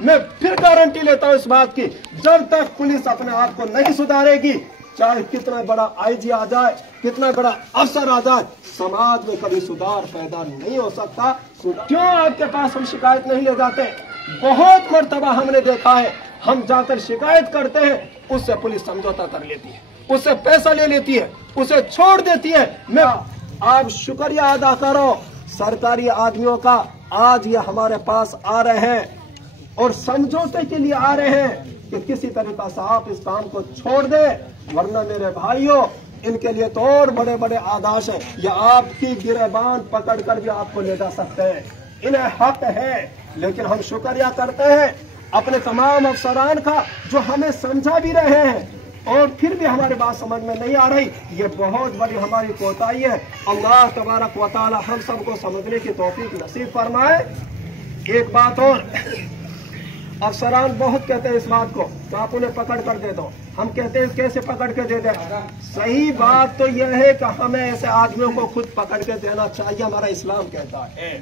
मैं फिर गारंटी लेता हूं इस बात की, जब तक पुलिस अपने आप को नहीं सुधारेगी, चाहे कितना बड़ा आईजी आ जाए, कितना बड़ा अफसर आ जाए, समाज में कभी सुधार पैदा नहीं हो सकता। क्यों आपके पास हम शिकायत नहीं ले जाते? बहुत मर्तबा हमने देखा है, हम जाकर शिकायत करते हैं, उससे पुलिस समझौता कर लेती है, उससे पैसा ले लेती है, उसे छोड़ देती है। मैं आप शुक्रिया अदा करो सरकारी आदमियों का, आज ये हमारे पास आ रहे हैं और समझौते के लिए आ रहे हैं कि किसी तरीका से आप इस काम को छोड़ दे, वरना मेरे भाइयों इनके लिए तो और बड़े बड़े आदेश हैं, या आपकी गिरबान पकड़ कर भी आपको ले जा सकते हैं। इन्हें हक है, लेकिन हम शुक्रिया करते हैं अपने तमाम अफसरान का जो हमें समझा भी रहे हैं और फिर भी हमारी बात समझ में नहीं आ रही। ये बहुत बड़ी हमारी कोताही है। अल्लाह तबारक व तआला हम सबको समझने की तौफीक नसीब फरमाए। एक बात और, अफसरान बहुत कहते हैं इस बात को तो आप उन्हें पकड़ कर दे दो। हम कहते हैं कैसे पकड़ के दे दें? सही बात तो यह है कि हमें ऐसे आदमियों को खुद पकड़ के देना चाहिए, हमारा इस्लाम कहता है।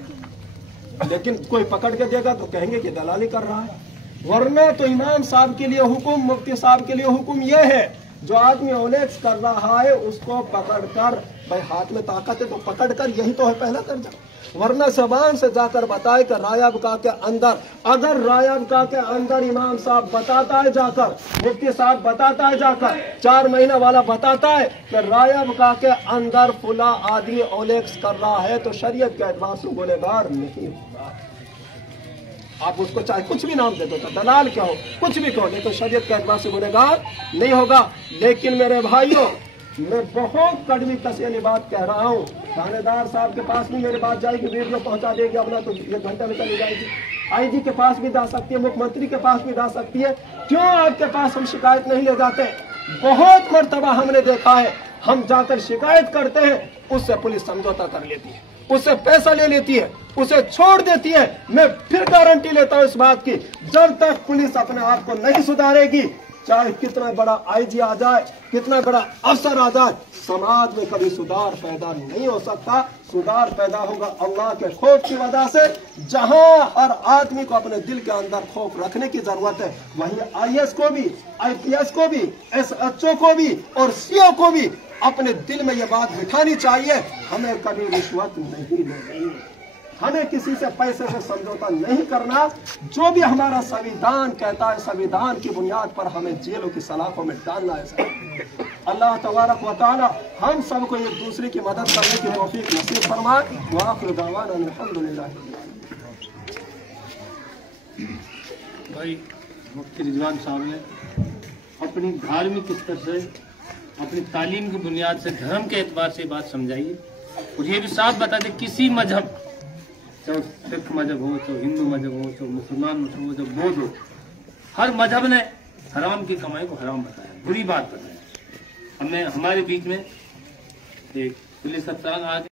लेकिन कोई पकड़ के देगा तो कहेंगे कि दलाली कर रहा है, वरना तो इमाम साहब के लिए हुक्म, मुफ्ती साहब के लिए हुक्म यह है, जो आदमी ओलेक्स कर रहा है उसको पकड़कर, भाई हाथ में ताकत है तो पकड़कर, यही तो है पहला दर्जा। वरना जबान से जाकर बताए कि रायाबका के अंदर, अगर रायाबका के अंदर इमाम साहब बताता है जाकर, मुफ्ती साहब बताता है जाकर, 4 महीना वाला बताता है कि रायाबका के अंदर फुला आदमी ओलेक्स कर रहा है, तो शरीयत के एतबार से गुनहगार नहीं होगा। आप उसको चाहे कुछ भी नाम दे दो, तो दलाल क्या हो, कुछ भी कहो, लेकिन शरीयत के एतबार से गुनहगार नहीं होगा। लेकिन मेरे भाइयों, मैं बहुत कड़वी कसीली बात कह रहा हूँ, थानेदार साहब के पास भी मेरी बात जाएगी, वीडियो पहुंचा देगी, अपना तो 1 घंटे में चली जाएगी, आईजी के पास भी जा सकती है, मुख्यमंत्री के पास भी जा सकती है। क्यों आपके पास हम शिकायत नहीं ले जाते? बहुत मर्तबा हमने देखा है, हम जाकर शिकायत करते हैं, उससे पुलिस समझौता कर लेती है, उससे पैसा ले लेती है, उसे छोड़ देती है। मैं फिर गारंटी लेता हूं इस बात की, जब तक पुलिस अपने आप को नहीं सुधारेगी, चाहे कितना बड़ा आईजी आ जाए, कितना बड़ा अफसर आ जाए, समाज में कभी सुधार पैदा नहीं हो सकता। सुधार पैदा होगा अल्लाह के खौफ की वजह से। जहां हर आदमी को अपने दिल के अंदर खौफ रखने की जरूरत है, वहीं आईएएस को भी, आईपीएस को भी, एसएचओ को भी और सीओ को भी अपने दिल में यह बात बिठानी चाहिए, हमें कभी रिश्वत नहीं लेनी, हमें किसी से पैसे से समझौता नहीं करना। जो भी हमारा संविधान कहता है, संविधान की बुनियाद पर हमें जेलों की सलाखों में डालना है। अल्लाह तबारक व तआला हम सबको एक दूसरे की मदद करने की तौफीक नसीब फरमाए। व आखिर दावाना अल्हम्दुलिल्लाह। भाई मुफ्ती रिजवान साहब ने अपनी धार्मिक स्तर से, अपनी तालीम की बुनियाद से, धर्म के एतबार से बात समझाई है और ये भी साफ बता दें, किसी मजहब, चाहे सिख मजहब हो, चाहे हिंदू मजहब हो, चाहे मुसलमान मजहब हो, चाहे बौद्ध हो, हर मजहब ने हराम की कमाई को हराम बताया, बुरी बात बताया। हमने हमारे बीच में एक पुलिस अफसर आज